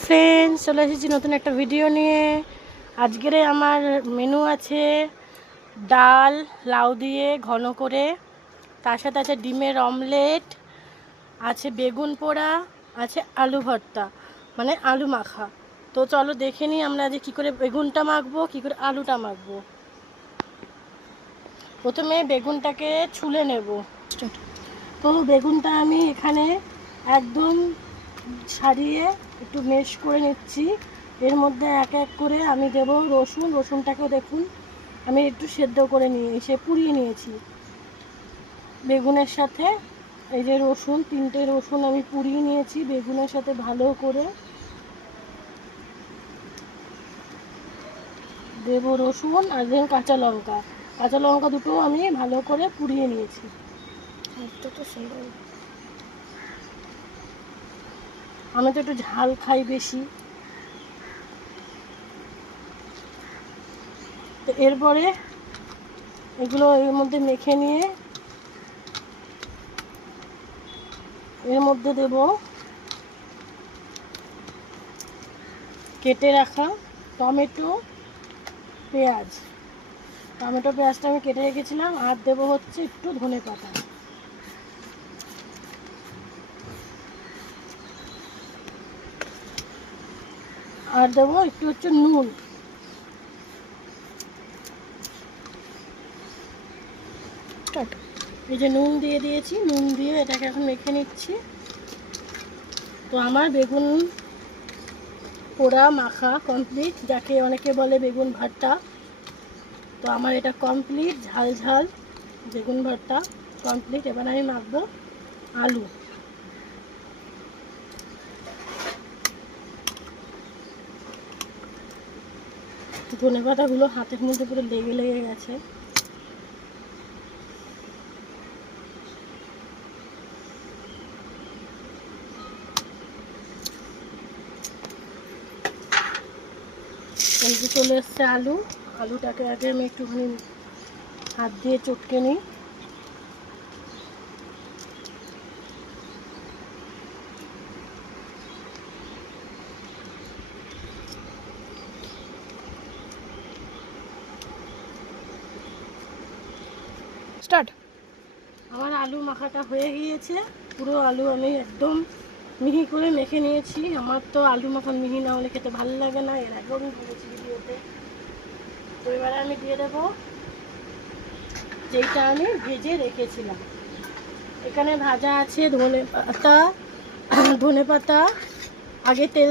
Friends, চলে এসেছি নতুন একটা ভিডিও নিয়ে। আজকের আমার মেনু আছে ডাল লাউ দিয়ে ঘন করে, তার সাথে আছে ডিমের অমলেট, আছে বেগুন পোড়া, আছে আলু ভর্তা মানে আলু মাখা। তো চলো দেখে নিই আমরা আজ কী করে বেগুনটা মাখবো, কী করে আলুটা মাখবো। প্রথমে বেগুনটাকে ছুলে নেব। তো বেগুনটা আমি এখানে একদম ছাড়িয়ে একটু মেশ করে নিচ্ছি। এর মধ্যে এক এক করে আমি দেব রসুনটাকেও দেখুন আমি একটু সেদ্ধ করে পুড়িয়ে নিয়েছি বেগুনের সাথে। এই যে তিনটে রসুন আমি পুড়িয়ে নিয়েছি বেগুনের সাথে ভালো করে দেব রসুন, আর দেন কাঁচা লঙ্কা দুটো আমি ভালো করে পুড়িয়ে নিয়েছি। আমি তো একটু ঝাল খাই বেশি। তো এরপরে এগুলো এর মধ্যে মেখে নিয়ে এর মধ্যে দেব কেটে রাখা টমেটো পেঁয়াজটা আমি কেটে রেখেছিলাম। আর দেব হচ্ছে একটু ধনেপাতা, আর দেবো একটু হচ্ছে নুন। এই যে নুন দিয়ে দিয়েছি, নুন দিয়ে এটাকে এখন মেখে নিচ্ছি। তো আমার বেগুন পোড়া মাখা কমপ্লিট, যাকে অনেকে বলে বেগুন ভর্তা। তো আমার এটা কমপ্লিট, ঝাল ঝাল বেগুন ভর্তা কমপ্লিট। এবার আমি মাখবো আলু। ধনেপাতাগুলো হাতের মধ্যে পুরো লেগে লেগে গেছে। এই যে চলে এসছে আলুটাকে আগে আমি একটুখানি হাত দিয়ে চটকে নিই। আমার আলু মাখাটা হয়ে গিয়েছে, পুরো আলু আমি একদম মিহি করে মেখে নিয়েছি। আমার তো আলু মাখা মিহি না হলে খেতে ভালো লাগে না, এর আগেও আমি বলেছি ভিডিওতে। তো এবারে আমি দিয়ে দেবো যেইটা আমি ভেজে রেখেছিলাম। এখানে ভাজা আছে ধনেপাতা আগে তেল